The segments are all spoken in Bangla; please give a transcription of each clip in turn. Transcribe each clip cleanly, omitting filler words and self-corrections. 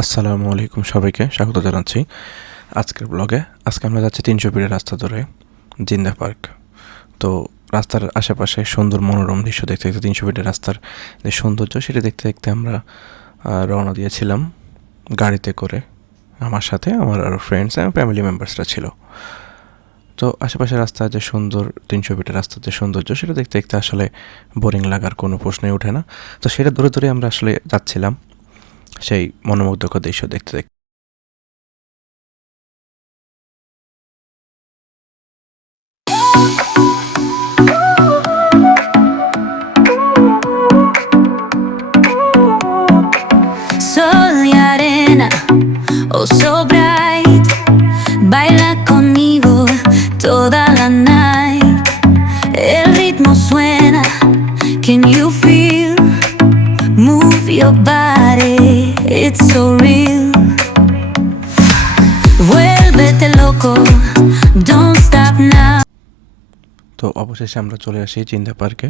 আসসালামু আলাইকুম, সবাইকে স্বাগত জানাচ্ছি আজকের ব্লগে। আজকে আমরা যাচ্ছি 300 ফিটের রাস্তা ধরে জিন্দা পার্ক। তো রাস্তার আশেপাশে সুন্দর মনোরম দৃশ্য দেখতে দেখতে 300 ফিটের রাস্তার যে সৌন্দর্য সেটা দেখতে দেখতে আমরা রওনা দিয়েছিলাম গাড়িতে করে। আমার সাথে আমার আরও ফ্রেন্ডস এবং ফ্যামিলি মেম্বার্সরা ছিল। তো আশেপাশে রাস্তার যে সুন্দর 300 ফিটের রাস্তার যে সৌন্দর্য সেটা দেখতে দেখতে আসলে বোরিং লাগার কোনো প্রশ্নই ওঠে না। তো সেটা ধরে ধরে আমরা আসলে যাচ্ছিলাম সেই মনোমুগ্ধকর দৃশ্য দেখতে দেখতে। Sol y arena, oh so bright, baila conmigo toda la night. El ritmo suena, can you feel? Move your body, it's so real. Vuélvete loco, don't stop now. তো অবশেষে আমরা চলে আসি জিন্দা পার্কে।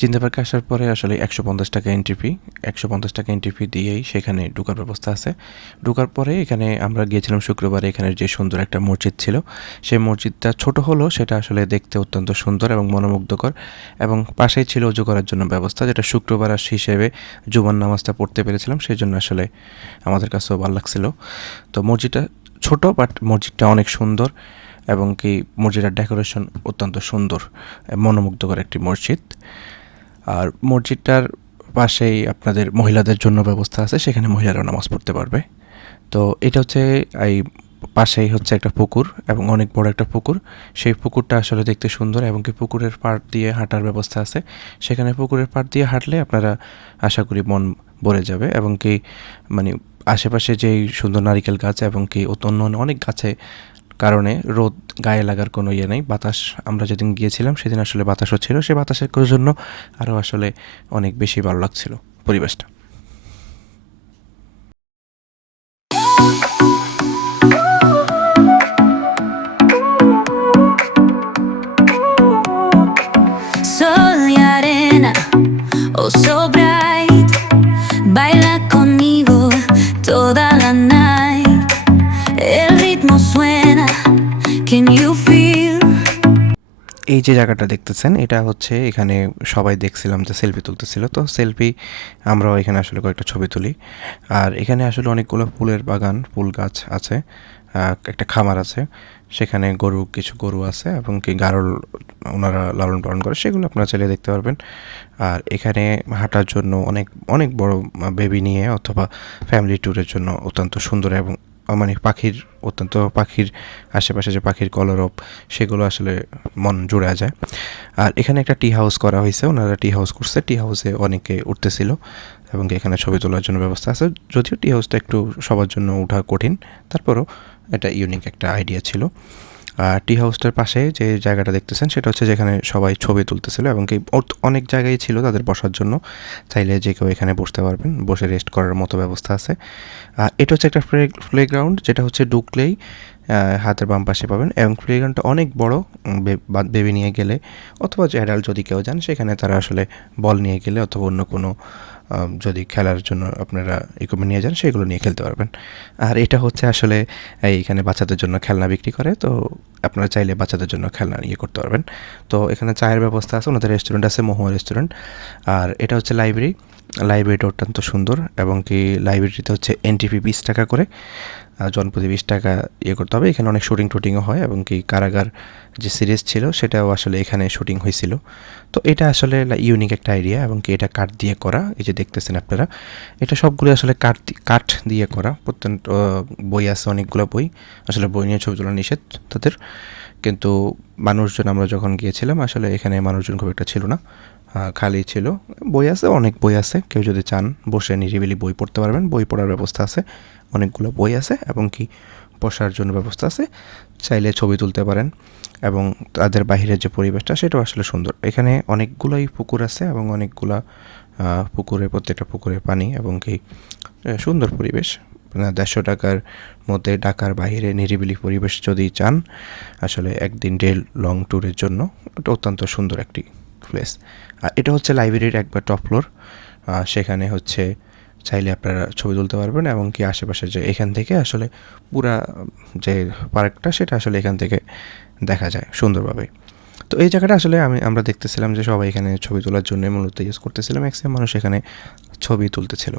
জিন্দা পার্কে আসার পরে আসলে 150 টাকা এন্ট্রি ফি। 150 টাকা এন্ট্রি ফি দিয়েই সেখানে ঢোকার ব্যবস্থা আছে। ঢোকার পরে এখানে আমরা গিয়েছিলাম শুক্রবারে। এখানের যে সুন্দর একটা মসজিদ ছিল, সেই মসজিদটা ছোট হলেও সেটা আসলে দেখতে অত্যন্ত সুন্দর এবং মনোমুগ্ধকর, এবং পাশেই ছিল অজু করার জন্য ব্যবস্থা, যেটা শুক্রবার হিসেবে জুমার নামাজটা পড়তে পেরেছিলাম, সেই জন্য আসলে আমাদের কাছেও ভালো লাগছিল। তো মসজিদটা ছোট, বাট মসজিদটা অনেক সুন্দর, এবং কি মসজিদের ডেকোরেশন অত্যন্ত সুন্দর, মনোমুগ্ধকর একটি মসজিদ। আর মসজিদটার পাশেই আপনাদের মহিলাদের জন্য ব্যবস্থা আছে, সেখানে মহিলারাও নামাজ পড়তে পারবে। তো এটা হচ্ছে এই পাশেই হচ্ছে একটা পুকুর, এবং অনেক বড় একটা পুকুর। সেই পুকুরটা আসলে দেখতে সুন্দর, এবং কি পুকুরের পাড় দিয়ে হাঁটার ব্যবস্থা আছে। সেখানে পুকুরের পাড় দিয়ে হাঁটলে আপনারা আশা করি মন ভরে যাবে, এবং কি মানে আশেপাশে যেই সুন্দর নারিকেল গাছ এবং কি অন্য অনেক গাছে কারণে রোদ গায়ে লাগার কোনো ইয়ে নেই। বাতাস, আমরা যেদিন গিয়েছিলাম সেদিন আসলে বাতাসও ছিল, সে বাতাসের জন্য আরও আসলে অনেক বেশি ভালো লাগছিল পরিবেশটা। Sol y arena, oh so bright, baila conmigo toda la night. El ritmo suena, can you feel? এই যে জায়গাটা দেখতেছেন, এটা হচ্ছে এখানে সবাই দেখছিলাম যে সেলফি তুলতেছিল। তো সেলফি আমরাও এখানে আসলে কয়েকটা ছবি তুলি। আর এখানে আসলে অনেকগুলো ফুলের বাগান, ফুল গাছ আছে, একটা খামার আছে, সেখানে কিছু গরু আছে, এবং কি গারল ওনারা লালন পালন করে, সেগুলো আপনারা চাইলে দেখতে পারবেন। আর এখানে হাঁটার জন্য অনেক অনেক বড় বেবি নিয়ে অথবা ফ্যামিলি ট্যুরের জন্য অত্যন্ত সুন্দর, এবং মানে পাখির আশেপাশে যে পাখির কলরব, সেগুলো আসলে মন জুড়ে যায়। আর এখানে একটা টি হাউস করা হয়েছে, ওনারা টি হাউস করছে, টি হাউসে অনেকে উঠতেছিল, এবং এখানে ছবি তোলার জন্য ব্যবস্থা আছে। যদিও টি হাউসটা একটু সবার জন্য ওঠা কঠিন, তারপরও এটা ইউনিক একটা আইডিয়া ছিল। আর টি হাউসটার পাশে যে জায়গাটা দেখতেছেন, সেটা হচ্ছে যেখানে সবাই ছবি তুলতেছিল, এবং কি অনেক জায়গায় ছিল তাদের বসার জন্য, চাইলে যে কেউ এখানে বসতে পারবেন, বসে রেস্ট করার মতো ব্যবস্থা আছে। এটা হচ্ছে একটা প্লেগ্রাউন্ড, যেটা হচ্ছে ঢুকলেই হাতের বাম পাশে পাবেন, এবং প্লেগ্রাউন্ডটা অনেক বড়। বেবি নিয়ে গেলে অথবা যে অ্যাডাল্ট যদি কেউ যান, সেখানে তারা আসলে বল নিয়ে গেলে অথবা অন্য কোনো যদি খেলার জন্য আপনারা ইকুইপমেন্ট নিয়ে যান, সেগুলো নিয়ে খেলতে পারবেন। আর এটা হচ্ছে আসলে এইখানে বাচ্চাদের জন্য খেলনা বিক্রি করে, তো আপনারা চাইলে বাচ্চাদের জন্য খেলনা ইয়ে করতে পারবেন। তো এখানে চায়ের ব্যবস্থা আছে, ওনাদের রেস্টুরেন্ট আছে, মহুয়া রেস্টুরেন্ট। আর এটা হচ্ছে লাইব্রেরি। লাইব্রেরিটা অত্যন্ত সুন্দর, এবং কি লাইব্রেরিতে হচ্ছে এন্ট্রি ফি 20 টাকা করে, জনপ্রতি 20 টাকা ইয়ে করতে হবে। এখানে অনেক শুটিংও হয়, এবং কি কারাগার যে সিরিজ ছিল সেটাও আসলে এখানে শুটিং হয়েছিল। তো এটা আসলে ইউনিক একটা আইডিয়া, এবং কি এটা কাঠ দিয়ে করা, এই যে দেখতেছেন আপনারা, এটা সবগুলো আসলে কাঠ দিয়ে করা। প্রত্যেক বই আছে, অনেকগুলো বই, আসলে বই নিয়ে ছবি তোলা নিষেধ তাদের, কিন্তু মানুষজন, আমরা যখন গিয়েছিলাম আসলে এখানে মানুষজন খুব একটা ছিল না, খালি ছিল। বই আছে, অনেক বই আছে, কেউ যদি চান বসে নিরিবিলি বই পড়তে পারবেন, বই পড়ার ব্যবস্থা আছে, অনেকগুলো বই আছে, এবং কি বসার জন্য ব্যবস্থা আছে, চাইলে ছবি তুলতে পারেন। এবং তাদের বাহিরের যে পরিবেশটা, সেটাও আসলে সুন্দর। এখানে অনেকগুলোই পুকুর আছে, এবং অনেকগুলা পুকুরে, প্রত্যেকটা পুকুরে পানি, এবং কি সুন্দর পরিবেশ। 150 টাকার মধ্যে ঢাকার বাইরে নিরিবিলি পরিবেশ যদি চান, আসলে একদিন ডে লং ট্যুরের জন্য এটা অত্যন্ত সুন্দর একটি প্লেস। আর এটা হচ্ছে লাইব্রেরির একবার টপ ফ্লোর, সেখানে হচ্ছে চাইলে আপনারা ছবি তুলতে পারবেন এবং কি আশেপাশে যে এখান থেকে আসলে পুরা যে পার্কটা সেটা আসলে এখান থেকে দেখা যায় সুন্দরভাবে। তো এই জায়গাটা আসলে আমরা দেখতেছিলাম যে সবাই এখানে ছবি তোলার জন্য মূলত ইউজ করতেছিল, ম্যাক্সিমাম মানুষ এখানে ছবি তুলতেছিল।